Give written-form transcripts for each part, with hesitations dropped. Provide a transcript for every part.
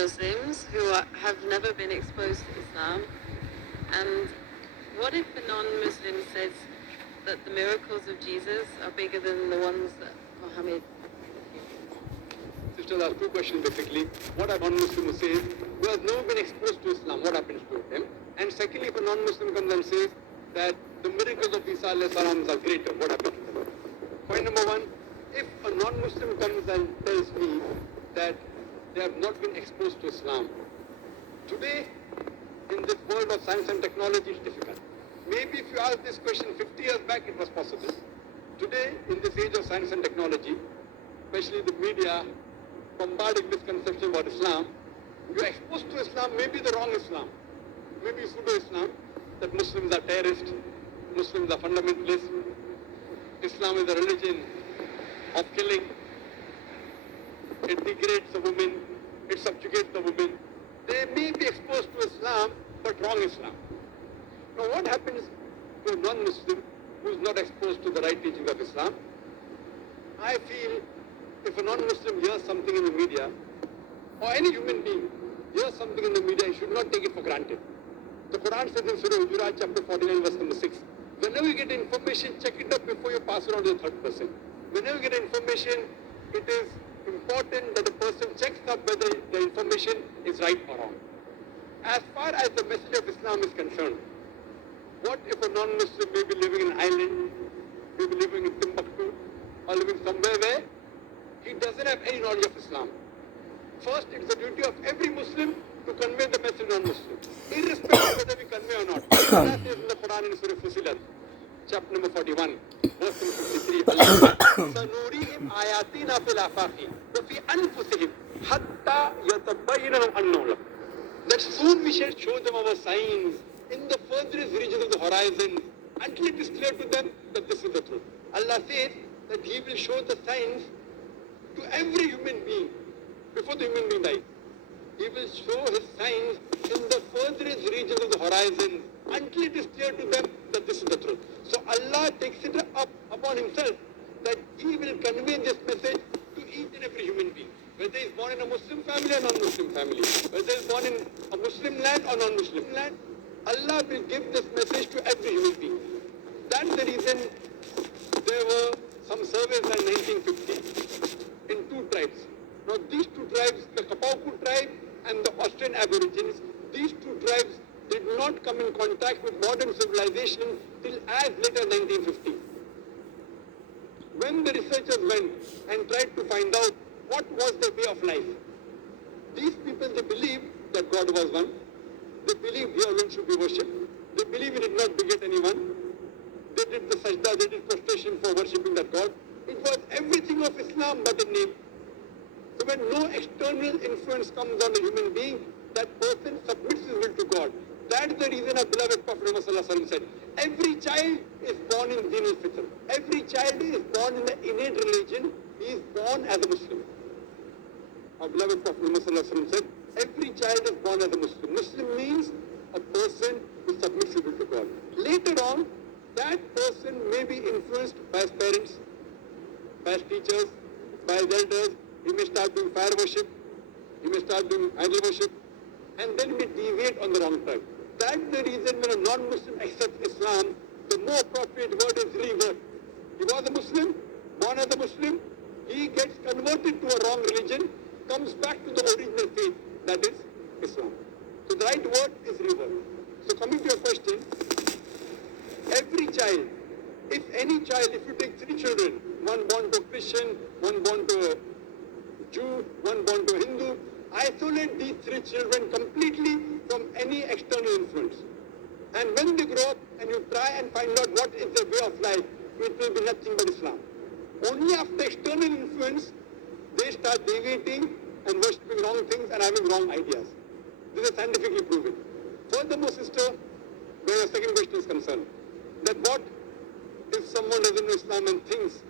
Muslims who have never been exposed to Islam, and what if a non-Muslim says that the miracles of Jesus are bigger than the ones that Muhammad? Sister asked two questions basically. What a non-Muslim who says, who has never been exposed to Islam, what happens to him? And secondly, if a non-Muslim comes and says that the miracles of Isa alayhi salam are greater, what happens to them? Point number one, if a non-Muslim comes and tells me that they have not been exposed to Islam, today in this world of science and technology it's difficult. Maybe if you asked this question 50 years back it was possible. Today in this age of science and technology, especially the media bombarding misconception about Islam, you are exposed to Islam, maybe the wrong Islam, maybe pseudo-Islam, that Muslims are terrorists, Muslims are fundamentalists, Islam is a religion of killing, it degrades the woman, it subjugates the woman. They may be exposed to Islam, but wrong Islam. Now what happens to a non-Muslim who is not exposed to the right teaching of Islam? I feel if a non-Muslim hears something in the media, or any human being hears something in the media, he should not take it for granted. The Quran says in Surah Hujurat, chapter 49, verse number 6, whenever you get information, check it up before you pass it on to the third person. Whenever you get information, it is important that the person checks up whether the information is right or wrong. As far as the message of Islam is concerned, what if a non-Muslim may be living in an island, may be living in Timbuktu, or living somewhere where he doesn't have any knowledge of Islam? First, it's the duty of every Muslim to convey the message to non-Muslims, irrespective of whether we convey or not. Allah says in the Quran in Surah Fusilat, chapter number 41, verse number 53, Allah says, سَنُورِيهِمْ آيَاتِنَا فِي الْآفَاقِ وَفِي أَنفُسِهِمْ حَتَّى يَتَبَّيَّنَ لَهُمْ أَنَّهُ الْحَقُّ. That soon we shall show them our signs in the furthest regions of the horizon until it is clear to them that this is the truth. Allah says that He will show the signs to every human being before the human being dies. He will show His signs in the furthest regions of the horizon until it is clear to them that this is the truth. So Allah takes it up upon Himself that He will convey this message to each and every human being, whether he is born in a Muslim family or non-Muslim family, whether he is born in a Muslim land or non-Muslim land. Allah will give this message to every human being. That's the reason there were some surveys in 1950 in two tribes. Now these two tribes, the Kapauku tribe and the Australian Aborigines, these two tribes did not come in contact with modern civilization till as late as 1950. When the researchers went and tried to find out what was their way of life, these people, they believed that God was one. They believed He alone should be worshipped. They believed He did not beget anyone. They did the sajda, they did prostration for worshipping that God. It was everything of Islam but in name. So when no external influence comes on a human being, that person submits his will to God. That's the reason our beloved Prophet Muhammad said, every child is born in Deen al-Fitr. Every child is born in the innate religion. He is born as a Muslim. Our beloved Prophet Muhammad said, every child is born as a Muslim. Muslim means a person who submits his will to God. Later on, that person may be influenced by his parents, by his teachers, by his elders. He may start doing fire worship, he may start doing idol worship, and then may deviate on the wrong track. That's the reason when a non-Muslim accepts Islam, the more appropriate word is revert. He was a Muslim, born as a Muslim, he gets converted to a wrong religion, comes back to the original faith, that is Islam. So the right word is revert. So coming to your question, every child, if any child, if you take three children, one born to a Christian, one born to a Jew, one born to a Hindu, isolate these three children completely from any external influence. And when they grow up and you try and find out what is their way of life, it will be nothing but Islam. Only after external influence, they start deviating and worshipping wrong things and having wrong ideas. This is scientifically proven. Furthermore, sister, where your second question is concerned, that what if someone doesn't know Islam and thinks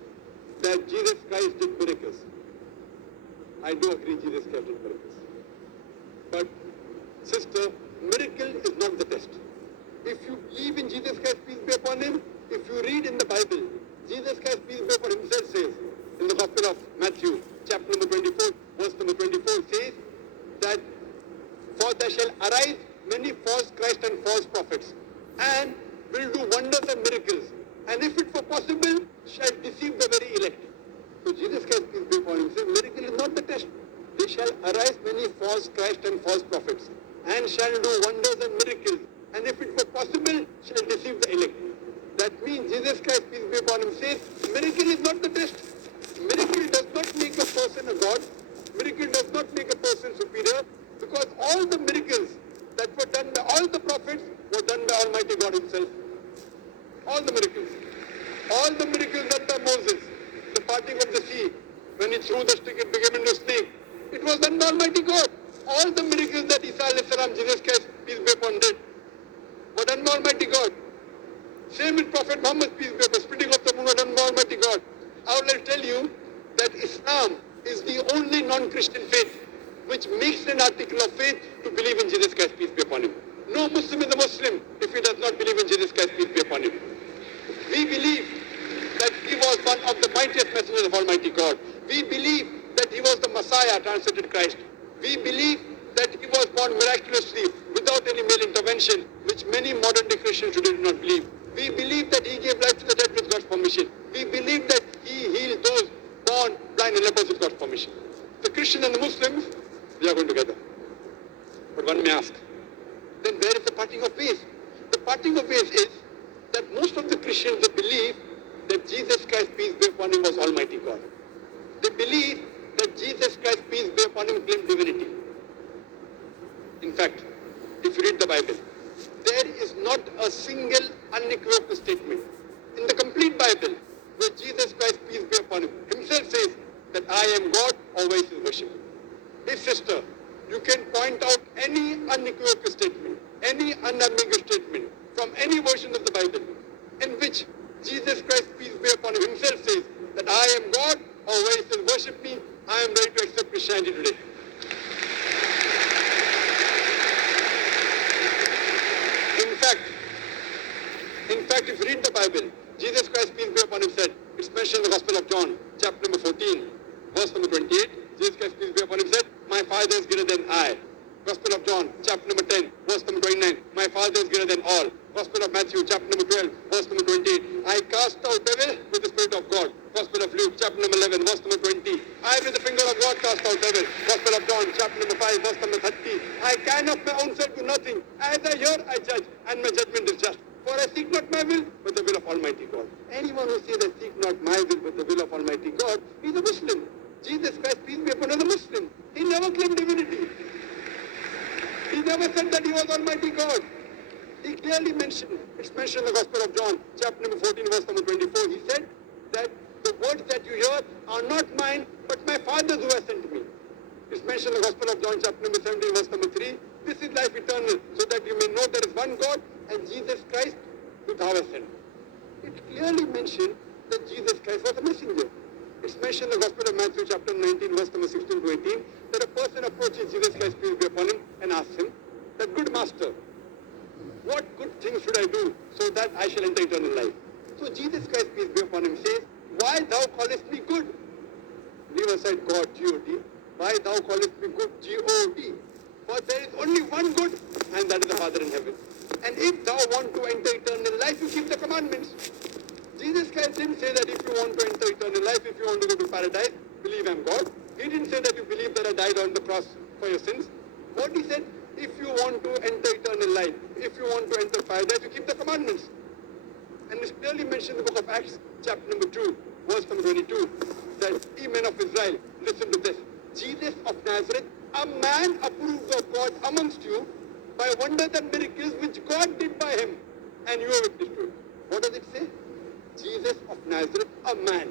that Jesus Christ did miracles? I do agree Jesus Christ did miracles. But, sister, miracle is not the test. If you believe in Jesus Christ, peace be upon Him, if you read in the Bible, Jesus Christ, peace be upon Himself says, in the Gospel of Matthew, chapter number 24, verse number 24, says that there shall arise many false Christ and false prophets, and will do wonders and miracles, and if it were possible, shall deceive the very elect. So Jesus Christ, peace be upon him, says miracle is not the test. They shall arise many false Christ and false prophets, and shall do wonders and miracles, and if it were possible, shall deceive the elect. That means Jesus Christ, peace be upon him, says miracle is not the test. Miracle does not make a person a God. Miracle does not make a person superior, because all the miracles that were done by all the prophets were done by Almighty God himself. All the miracles. All the miracles done by Moses, the parting of the sea, when he threw the stick, it became into a snake. It was done by Almighty God. All the miracles that Isa alayhi salam, Jesus Christ, peace be upon, did were done by Almighty God. Same with Prophet Muhammad, peace be upon, splitting of the moon were done by Almighty God. I would like to tell you that Islam is the only non-Christian faith which makes an article of faith to believe in Jesus Christ, peace be upon him. No Muslim is a Muslim if he does not believe in Jesus Christ, peace be upon him. We believe that he was one of the mightiest messengers of Almighty God. We believe that he was the Messiah, translated Christ. We believe that he was born miraculously without any male intervention, which many modern day Christians today do not believe. We believe that he gave life to the dead with God's permission. We believe that he healed those born blind and lepers with God's permission. The Christian and the Muslims, they are going together. But one may ask, then where is the parting of ways? The parting of ways is that most of the Christians, they believe that Jesus Christ, peace be upon him, was Almighty God. They believe that Jesus Christ, peace be upon him, claimed divinity. In fact, if you read the Bible, there is not a single unequivocal statement in the complete Bible where Jesus Christ, peace be upon him, himself says that I am God, always is worship. Hey sister, you can point out any unequivocal statement, any unambiguous statement from any version of the Bible in which Jesus Christ, peace be upon him, himself says that I am God, always will worship me, I am ready to accept Christianity today. In fact, if you read the Bible, Jesus Christ, peace be upon him, said, it's mentioned in the Gospel of John, chapter number 14, verse number 28, Jesus Christ, peace be upon him, said, my Father is greater than I. Gospel of John, chapter number 10, verse number 29, my Father is greater than all. Gospel of Matthew, chapter number 12, verse number 28, I cast out devil with the Spirit of God. Gospel of Luke, chapter number 11, verse number 20, I with the finger of God cast out devil. Gospel of John, chapter number 5, verse number 30, I can of my own self do nothing. As I hear, I judge, and my judgment is just. For I seek not my will, but the will of Almighty God. Anyone who says, I seek not my will, but the will of Almighty God, is a Muslim. Jesus Christ, peace be upon him, is a Muslim. He never claimed divinity. He never said that he was Almighty God. He clearly mentioned, it's mentioned in the Gospel of John, chapter number 14, verse number 24. He said that the words that you hear are not mine, but my Father's who has sent me. It's mentioned in the Gospel of John, chapter number 17, verse number 3. This is life eternal, so that you may know there is one God and Jesus Christ who thou hast sent. It clearly mentioned that Jesus Christ was a messenger. It's mentioned in the Gospel of Matthew, chapter 19, verse number 16 to 18, that a person approaches Jesus Christ, peace be upon him, and asks him, that good master, what good things should I do so that I shall enter eternal life? So Jesus Christ, peace be upon him, says, why thou callest me good? Leave aside God, G-O-D. Why thou callest me good, G-O-D? For there is only one good, and that is the Father in heaven. And if thou want to enter eternal life, you keep the commandments. Jesus Christ didn't say that if you want to enter eternal life, if you want to go to paradise, believe I'm God. He didn't say that you believe that I died on the cross for your sins. What he said, if you want to enter eternal life, if you want to enter paradise, you keep the commandments. And it's clearly mentioned in the book of Acts, chapter number 2, verse number 22, that ye men of Israel, listen to this. Jesus of Nazareth, a man approved of God amongst you by wonders and miracles which God did by him, and you are witness to it. What does it say? Jesus of Nazareth, a man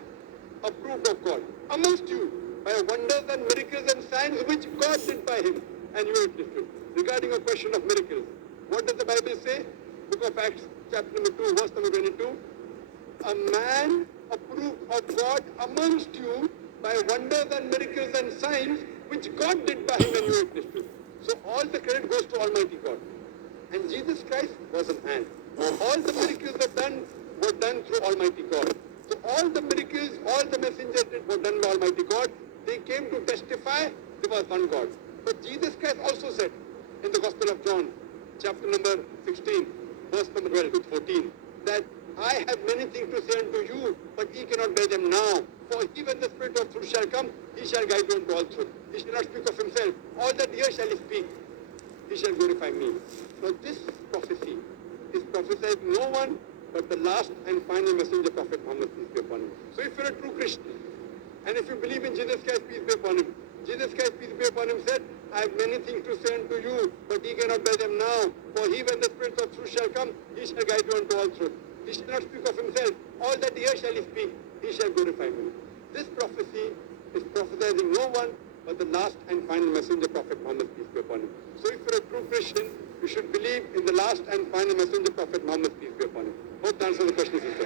approved of God amongst you by wonders and miracles and signs which God did by him, and you are witness to it. Regarding a question of miracles, what does the Bible say? Book of Acts, chapter number 2, verse number 22. A man approved of God amongst you by wonders and miracles and signs which God did by him, and you witness to. So all the credit goes to Almighty God. And Jesus Christ was a man. All the miracles were done through Almighty God. So all the miracles, all the messengers were done by Almighty God. They came to testify there was one God. But Jesus Christ also said in the Gospel of John, chapter number 16, verse number 12 to 14, that I have many things to say unto you, but ye cannot bear them now. For he, when the Spirit of truth shall come, he shall guide you into all truth. He shall not speak of himself. All that here shall he speak. He shall glorify me. Now this prophecy is prophesied no one but the last and final messenger, Prophet Muhammad, peace be upon him. So if you're a true Christian, and if you believe in Jesus Christ, peace be upon him, Jesus Christ, peace be upon him, said, I have many things to say unto you, but ye cannot bear them now. For he, when the Spirit of truth shall come, he shall guide you unto all truth. He shall not speak of himself. All that here shall he speak. He shall glorify me. This prophecy is prophesying no one but the last and final messenger, Prophet Muhammad, peace be upon him. So if you're a true Christian, you should believe in the last and final messenger, Prophet Muhammad, peace be upon him. Hope that answers the question, sister.